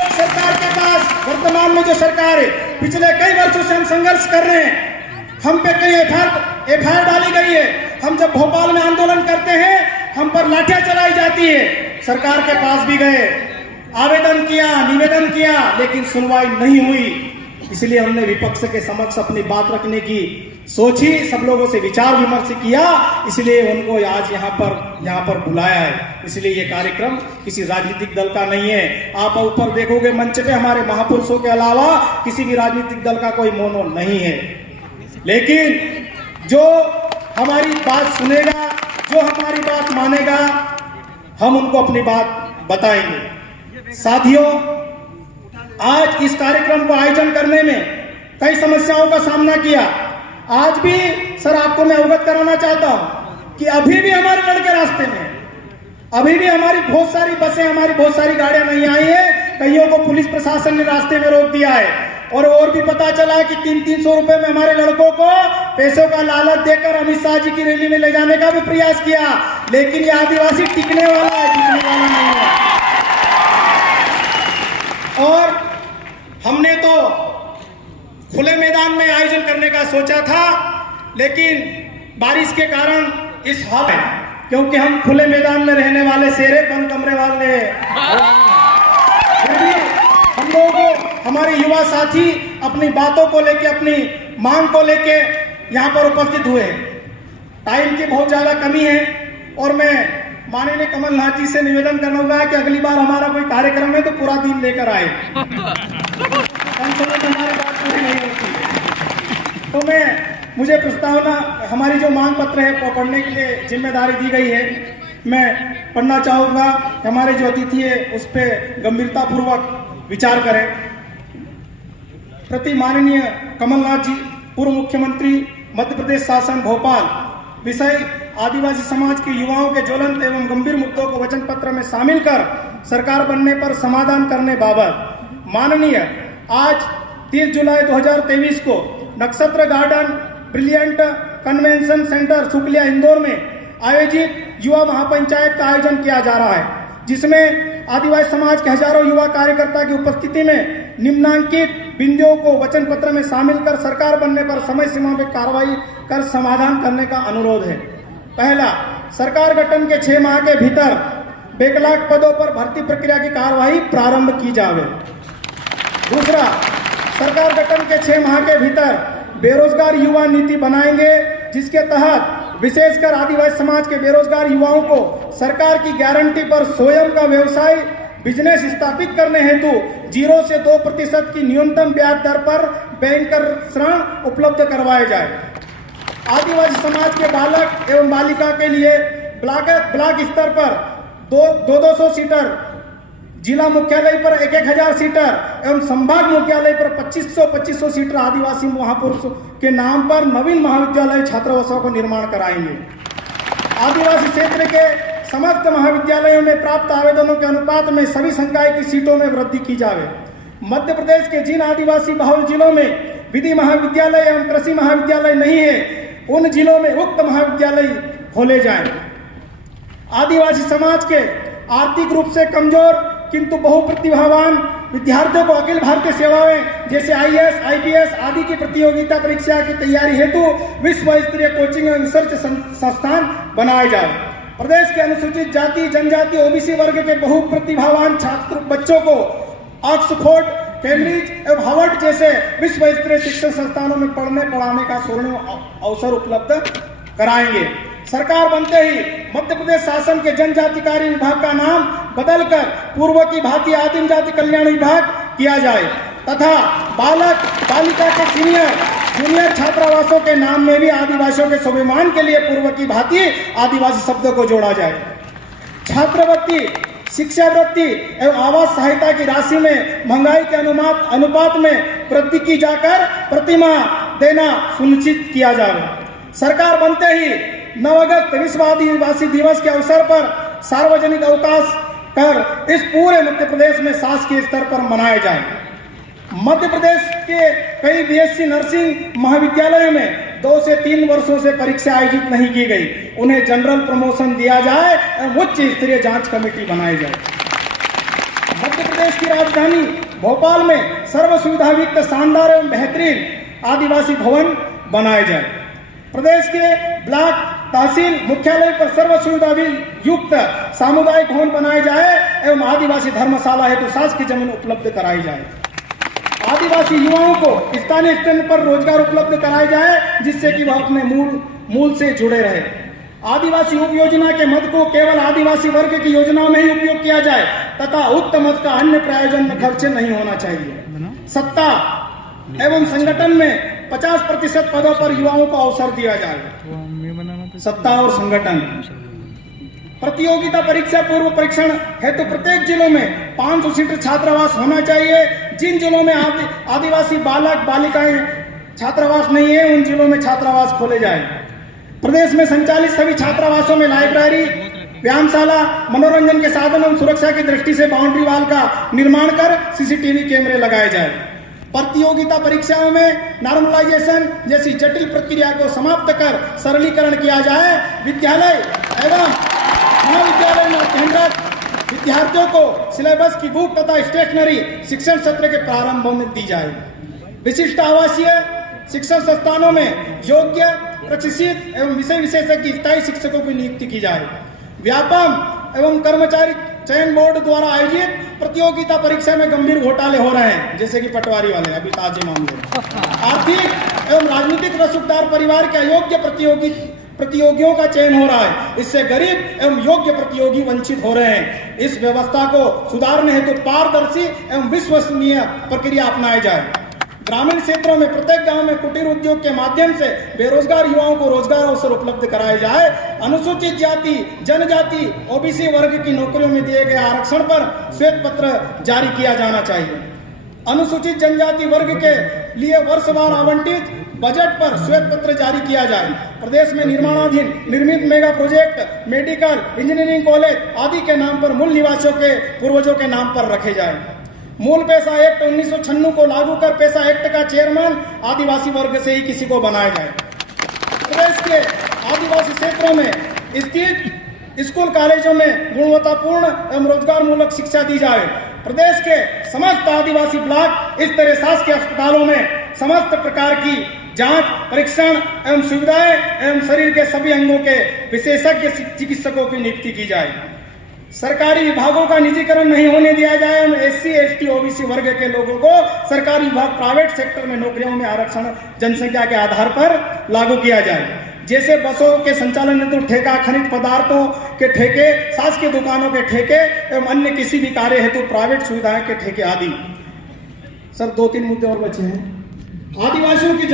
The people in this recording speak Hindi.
लोग सरकार के पास, वर्तमान में जो सरकार है, पिछले कई वर्षों से हम संघर्ष कर रहे हैं। हम पे कई एफआईआर डाली गई है। हम जब भोपाल में आंदोलन करते हैं, हम पर लाठियां चलाई जाती है। सरकार के पास भी गए, आवेदन किया, निवेदन किया, लेकिन सुनवाई नहीं हुई। इसलिए हमने विपक्ष के समक्ष अपनी बात रखने की सोची, सब लोगों से विचार विमर्श किया, इसलिए उनको आज यहाँ पर बुलाया है। इसलिए ये कार्यक्रम किसी राजनीतिक दल का नहीं है। आप ऊपर देखोगे मंच पे हमारे महापुरुषों के अलावा किसी भी राजनीतिक दल का कोई मोनो नहीं है। लेकिन जो हमारी बात सुनेगा, जो हमारी बात मानेगा, हम उनको अपनी बात बताएंगे। साथियों, आज इस कार्यक्रम को आयोजन करने में कई समस्याओं का सामना किया। आज भी सर आपको मैं अवगत कराना चाहता हूं कि अभी भी हमारे लड़के रास्ते में, अभी भी हमारी बहुत सारी बसें, हमारी बहुत सारी गाड़ियां नहीं आई है। कईयों को पुलिस प्रशासन ने रास्ते में रोक दिया है। और भी पता चला कि 300-300 रुपए में हमारे लड़कों को पैसों का लालच देकर अमित शाह जी की रैली में ले जाने का भी प्रयास किया। लेकिन ये आदिवासी टिकने वाला है, टिकने वाला नहीं है। और हमने तो खुले मैदान में आयोजन करने का सोचा था, लेकिन बारिश के कारण इस हाल है, क्योंकि हम खुले मैदान में रहने वाले शेरे, बंद कमरे वाले। फिर भी हम लोग, हमारे युवा साथी अपनी बातों को लेके, अपनी मांग को लेके यहाँ पर उपस्थित हुए। टाइम की बहुत ज्यादा कमी है और मैं माननीय कमलनाथ जी से निवेदन करूंगा कि अगली बार हमारा कोई कार्यक्रम है तो पूरा दिन लेकर आए। कम समय में हमारी बात पूरी नहीं होती। तो मुझे प्रस्तावना, हमारी जो मांग पत्र है पढ़ने के लिए जिम्मेदारी दी गई है, मैं पढ़ना चाहूंगा। हमारे जो अतिथि है उस पर गंभीरता पूर्वक विचार करें। प्रति माननीय कमलनाथ जी, पूर्व मुख्यमंत्री मध्य प्रदेश शासन भोपाल, विषय आदिवासी समाज के युवाओं के ज्वलंत एवं गंभीर मुद्दों को वचन पत्र में शामिल कर सरकार बनने पर समाधान करने बाबत माननीय आज 30 जुलाई 2023 को नक्षत्र garden brilliant convention centre Sukliya Indore में आयोजित युवा महापंचायत का आयोजन किया जा रहा है, जिसमें आदिवासी समाज के हजारों युवा कार्यकर्ता की उपस्थिति में निम्नांकित बिंदुओं को वचन पत्र में शामिल कर सरकार बनने पर समय सीमा में कार्रवाई कर समाधान करने का अनुरोध है। पहला, सरकार गठन के 6 माह के भीतर बैकलॉग पदों पर भर्ती प्रक्रिया की कार्रवाई प्रारंभ की जावे। दूसरा, सरकार गठन के 6 माह के भीतर बेरोजगार युवा नीति बनाएंगे, जिसके तहत विशेषकर आदिवासी समाज के बेरोजगार युवाओं को सरकार की गारंटी पर स्वयं का व्यवसाय बिजनेस स्थापित करने हेतु 0 से 2% की न्यूनतम ब्याज दर पर बैंक ऋण उपलब्ध करवाए जाए। आदिवासी समाज के बालक एवं बालिका के लिए ब्लॉक स्तर पर 200 सीटर, जिला मुख्यालय पर 1000 सीटर एवं संभाग मुख्यालय पर 2500 सीटर आदिवासी महापुरुषों के नाम पर नवीन महाविद्यालय छात्रावासों का निर्माण कराएंगे। आदिवासी क्षेत्र के समस्त महाविद्यालयों में प्राप्त आवेदनों के अनुपात में सभी संकाय की सीटों में वृद्धि की जाए। मध्य प्रदेश के जिन आदिवासी बहुल जिलों में विधि महाविद्यालय एवं कृषि महाविद्यालय नहीं है, उन जिलों में उक्त महाविद्यालय खोले जाएं। आदिवासी समाज के आर्थिक रूप से कमजोर किंतु बहुप्रतिभावान विद्यार्थियों को अखिल भारतीय सेवाएं जैसे IAS, IPS आदि की प्रतियोगिता परीक्षा की तैयारी हेतु विश्व स्तरीय कोचिंग एवं रिसर्च संस्थान बनाए जाए। प्रदेश के अनुसूचित जाति, जनजाति, OBC वर्ग के बहुप्रतिभावान छात्र बच्चों को ऑक्सफोर्ड, कैम्ब्रिज एवं हार्वर्ड जैसे विश्व स्तरीय शिक्षण संस्थानों में पढ़ाने का स्वर्ण अवसर उपलब्ध कराएंगे। सरकार बनते ही मध्य प्रदेश शासन के जनजाति कार्य विभाग का नाम बदलकर पूर्व की भांति आदिम जाति कल्याण विभाग किया जाए तथा बालक बालिका के सीनियर जूनियर छात्रावासों के नाम में भी आदिवासियों के स्वाभिमान के लिए पूर्व की भांति आदिवासी शब्दों को जोड़ा जाए। छात्रवृत्ति, शिक्षावृत्ति एवं आवास सहायता की राशि में महंगाई के अनुपात में वृद्धि की जाकर प्रतिमाह देना सुनिश्चित किया जाए। सरकार बनते ही 9 अगस्त विश्व आदिवासी दिवस के अवसर पर सार्वजनिक अवकाश कर इस पूरे मध्य प्रदेश में शासकीय स्तर पर मनाए जाए। मध्य प्रदेश के कई BSc नर्सिंग महाविद्यालयों में 2 से 3 वर्षों से परीक्षा आयोजित नहीं की गई, उन्हें जनरल प्रमोशन दिया जाए और उच्च स्तरीय जांच कमेटी बनाई जाए। मध्य प्रदेश प्रदेश की राजधानी भोपाल में सर्व सुविधा युक्त शानदार एवं बेहतरीन आदिवासी भवन बनाए जाए। प्रदेश के ब्लॉक तहसील मुख्यालय पर सर्व सुविधा युक्त सामुदायिक भवन बनाए जाए एवं आदिवासी धर्मशाला हेतु शासकीय जमीन उपलब्ध कराई जाए। आदिवासी युवाओं को स्थानीय स्तर पर रोजगार उपलब्ध कराया जाए जिससे कि वह अपने मूल से जुड़े रहे। आदिवासी उप योजना के मद को केवल आदिवासी वर्ग की योजनाओं में ही उपयोग किया जाए तथा उक्त मद का अन्य प्रयोजन में खर्च नहीं होना चाहिए। सत्ता एवं संगठन में 50% पदों पर युवाओं को अवसर दिया जाए। सत्ता और संगठन प्रतियोगिता परीक्षा पूर्व परीक्षण हेतु प्रत्येक जिलों में 500 सीट छात्रावास होना चाहिए। जिन जिलों में आदिवासी बालक बालिकाएं छात्रावास नहीं है उन जिलों में छात्रावास खोले जाए। प्रदेश में संचालित सभी छात्रावासों में लाइब्रेरी, व्यायामशाला, मनोरंजन के साधन एवं सुरक्षा की दृष्टि से बाउंड्री वाल का निर्माण कर सीसीटीवी कैमरे लगाए जाए। प्रतियोगिता परीक्षाओं में नॉर्मलाइजेशन जैसी जटिल प्रक्रिया को समाप्त कर सरलीकरण किया जाए। विद्यालय एवं महाविद्यालय में अध्ययनरत विद्यार्थियों को सिलेबस की बुक तथा स्टेशनरी शिक्षण सत्र के प्रारंभ में दी जाए। विशिष्ट आवासीय शिक्षण संस्थानों में योग्य, प्रशिक्षित एवं विषय विशेषज्ञ स्थायी शिक्षकों की नियुक्ति की जाए। व्यापम एवं कर्मचारी चयन बोर्ड द्वारा आयोजित प्रतियोगिता परीक्षा में गंभीर घोटाले हो रहे हैं जैसे कि पटवारी वाले अभी ताजे मामले। आर्थिक एवं राजनीतिक रसूखदार परिवार के अयोग्य प्रतियोगियों का चयन हो रहा है। इससे गरीब एवं योग्य प्रतियोगी वंचित हो रहे हैं। इस व्यवस्था को सुधारने हेतु पारदर्शी एवं विश्वसनीय प्रक्रिया अपनाई जाए। ग्रामीण क्षेत्रों में प्रत्येक गांव में कुटीर उद्योग के माध्यम से बेरोजगार युवाओं को रोजगार अवसर उपलब्ध कराए जाए। अनुसूचित जाति, जनजाति, ओबीसी वर्ग की नौकरियों में दिए गए आरक्षण पर श्वेत पत्र जारी किया जाना चाहिए। अनुसूचित जनजाति वर्ग के लिए वर्षवार आवंटित बजट पर श्वेत पत्र जारी किया जाए। प्रदेश में निर्माणाधीन निर्मित mega project, medical, engineering college आदि के नाम पर मूल निवासियों के पूर्वजों के नाम पर रखे जाए। मूल पैसा एक्ट 1996 को लागू कर पैसा एक्ट का चेयरमैन आदिवासी वर्ग से ही किसी को बनाया जाए। प्रदेश के आदिवासी क्षेत्रों में स्थित स्कूल कॉलेजों में गुणवत्तापूर्ण एवं रोजगार मूलक शिक्षा दी जाए। प्रदेश के समस्त आदिवासी ब्लॉक इस तरह शासकीय अस्पतालों में समस्त प्रकार की जांच, परीक्षण एवं सुविधाएं एवं शरीर के सभी अंगों के विशेषज्ञ चिकित्सकों की नियुक्ति की जाए। सरकारी विभागों का निजीकरण नहीं होने दिया जाए। एससी, एसटी, ओबीसी वर्ग के लोगों को सरकारी विभाग प्राइवेट सेक्टर में नौकरियों में आरक्षण जनसंख्या के आधार पर लागू किया जाए। जैसे बसों के संचालन हेतु ठेका, खनिज पदार्थों के ठेके, शासकीय दुकानों के ठेके एवं अन्य किसी भी कार्य हेतु प्राइवेट सुविधाएं के ठेके आदि। सर 2-3 मुद्दे और बचे हैं। आदिवासियों की